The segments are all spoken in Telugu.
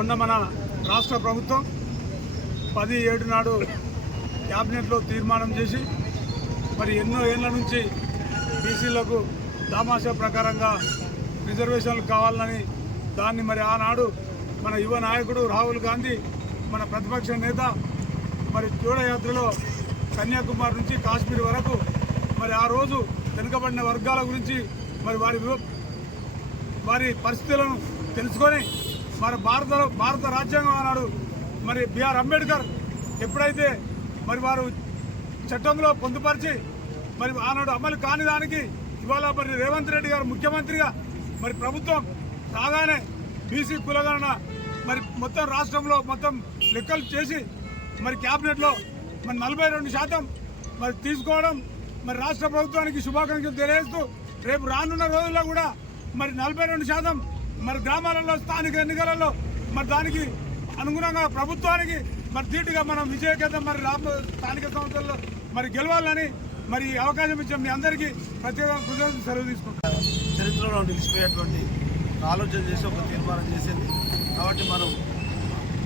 మొన్న మన రాష్ట్ర ప్రభుత్వం పది ఏడు నాడు క్యాబినెట్లో తీర్మానం చేసి మరి ఎన్నో ఏళ్ళ నుంచి బీసీలకు దామాషా ప్రకారంగా రిజర్వేషన్లు కావాలని దాన్ని మరి ఆనాడు మన యువ నాయకుడు రాహుల్ గాంధీ మన ప్రతిపక్ష నేత మరి జోడయాత్రలో కన్యాకుమారి నుంచి కాశ్మీర్ వరకు మరి ఆ రోజు వెనుకబడిన వర్గాల గురించి మరి వారి వారి పరిస్థితులను తెలుసుకొని మరి భారత భారత రాజ్యాంగం ఆనాడు మరి బిఆర్ అంబేద్కర్ ఎప్పుడైతే మరి వారు చట్టంలో పొందుపరిచి మరి ఆనాడు అమలు కాని దానికి ఇవాళ మరి రేవంత్ రెడ్డి గారు ముఖ్యమంత్రిగా మరి ప్రభుత్వం రాగానే బీసీ కులగణన మరి మొత్తం రాష్ట్రంలో మొత్తం లెక్కలు చేసి మరి క్యాబినెట్లో మరి నలభై రెండు శాతం మరి తీసుకోవడం మరి రాష్ట్ర ప్రభుత్వానికి శుభాకాంక్షలు తెలియజేస్తూ రేపు రానున్న రోజుల్లో కూడా మరి నలభై రెండు శాతం మరి గ్రామాలలో స్థానిక ఎన్నికలలో మరి దానికి అనుగుణంగా ప్రభుత్వానికి మరి ధీటుగా మనం విజయకేతం మరి రాబో స్థానిక సంస్థల్లో మరి గెలవాలని మరి అవకాశం ఇచ్చే. మీ అందరికీ ప్రత్యేకంగా కృతజ్ఞతలు సెలవు తీసుకుంటాం చరిత్రలో నిలిచిపోయేటువంటి ఆలోచన చేసి ఒక తీర్మానం చేసింది. కాబట్టి మనం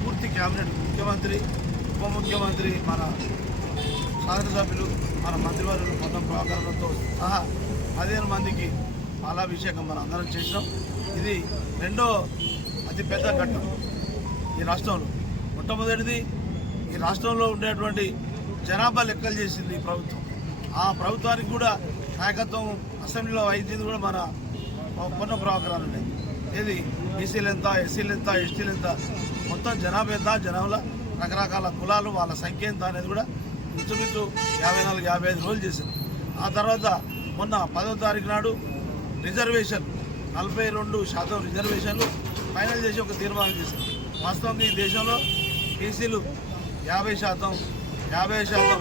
పూర్తి క్యాబినెట్ ముఖ్యమంత్రి ఉప ముఖ్యమంత్రి మన శాసనసభ్యులు మన మంత్రివర్యులు మొత్తం ప్రాకారంతో సహా పదిహేను మందికి పాలాభిషేకం మనం అందరం చేసినాం. ఇది రెండో అతిపెద్ద ఘట్టం ఈ రాష్ట్రంలో. మొట్టమొదటిది ఈ రాష్ట్రంలో ఉండేటువంటి జనాభా లెక్కలు చేసింది ఈ ప్రభుత్వం. ఆ ప్రభుత్వానికి కూడా నాయకత్వం అసెంబ్లీలో వహించింది కూడా మన పొన్న ప్రాకారాలు ఉన్నాయి ఏది? బీసీలు ఎంత ఎస్సీలు ఎంత ఎస్టీలు ఎంత? మొత్తం జనాభా ఎంత? జనాభాలో రకరకాల కులాలు వాళ్ళ సంఖ్య ఎంత అనేది కూడా ఇంచుమించు యాభై నాలుగు యాభై ఐదు రోజులు చేసింది. ఆ తర్వాత మొన్న పదో తారీఖు నాడు రిజర్వేషన్ నలభై రెండు శాతం రిజర్వేషన్లు ఫైనల్ చేసి ఒక తీర్మానం చేశారు. వాస్తవంగా ఈ దేశంలో బీసీలు యాభై శాతం యాభై శాతం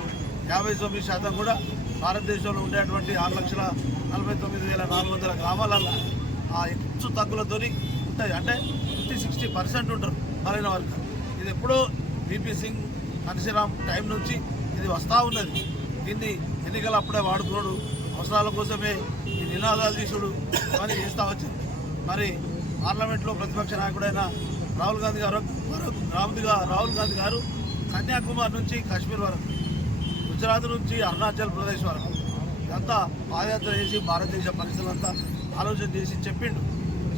యాభై తొమ్మిది శాతం కూడా భారతదేశంలో ఉండేటువంటి ఆరు లక్షల నలభై తొమ్మిది వేల నాలుగు వందల గ్రామాలలో ఆ హెచ్చు తగ్గులతోని ఉంటాయి. అంటే ఫిఫ్టీ సిక్స్టీ పర్సెంట్ ఉంటారు బలైన వర్గం ఇది ఎప్పుడో బీపీ సింగ్ పరశురామ్ టైం నుంచి ఇది వస్తూ ఉన్నది. దీన్ని ఎన్నికలు అప్పుడే వాడుకోడు అవసరాల కోసమే నినాదాలు తీసుడు కానీ చేస్తూ వచ్చింది. మరి పార్లమెంట్లో ప్రతిపక్ష నాయకుడైన రాహుల్ గాంధీ గారు రాహుల్ గా- రాహుల్ గాంధీ గారు కన్యాకుమారి నుంచి కాశ్మీర్ వరకు గుజరాత్ నుంచి అరుణాచల్ ప్రదేశ్ వరకు ఇదంతా పాదయాత్ర చేసి భారతదేశ పరిస్థితులంతా ఆలోచన చేసి చెప్పిండు.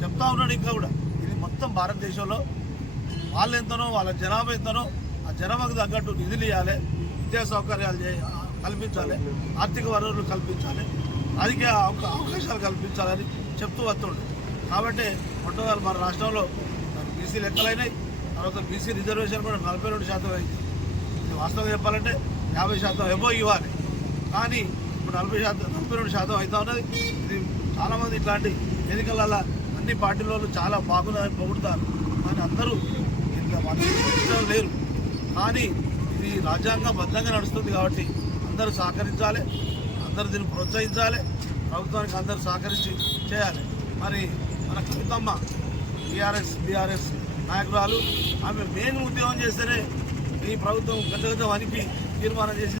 చెప్తా ఉన్నాడు ఇంకా కూడా. ఇది మొత్తం భారతదేశంలో వాళ్ళు ఎంతనో వాళ్ళ జనాభా ఎంతనో ఆ జనాభాకు తగ్గట్టు నిధులు ఇవ్వాలి విద్యా సౌకర్యాలు కల్పించాలి ఆర్థిక వనరులు కల్పించాలి. రాజకీయ అవకాశాలు కల్పించాలని చెప్తూ వస్తుండే. కాబట్టి మొట్టమొదటి మన రాష్ట్రంలో బీసీ లెక్కలైనాయి. తర్వాత బీసీ రిజర్వేషన్ కూడా నలభై రెండు శాతం అయింది. వాస్తవం చెప్పాలంటే యాభై శాతం ఎబో ఇవ్వాలి. కానీ ఇప్పుడు నలభై శాతం నలభై రెండు శాతం అవుతా ఉన్నది. ఇది చాలామంది ఇట్లాంటి ఎన్నికలలో అన్ని పార్టీలలో చాలా బాగున్నదని పొగుడుతారు. కానీ అందరూ ఇంకా లేరు. కానీ ఇది రాజ్యాంగబద్ధంగా నడుస్తుంది కాబట్టి అందరూ సహకరించాలి. అందరూ దీన్ని ప్రోత్సహించాలి. ప్రభుత్వానికి అందరూ సహకరించి చేయాలి. మరి మన కవితమ్మ టీఆర్ఎస్ బీఆర్ఎస్ నాయకురాలు ఆమె మెయిన్ ఉద్యోగం చేస్తేనే ఈ ప్రభుత్వం గత గత తీర్మానం చేసి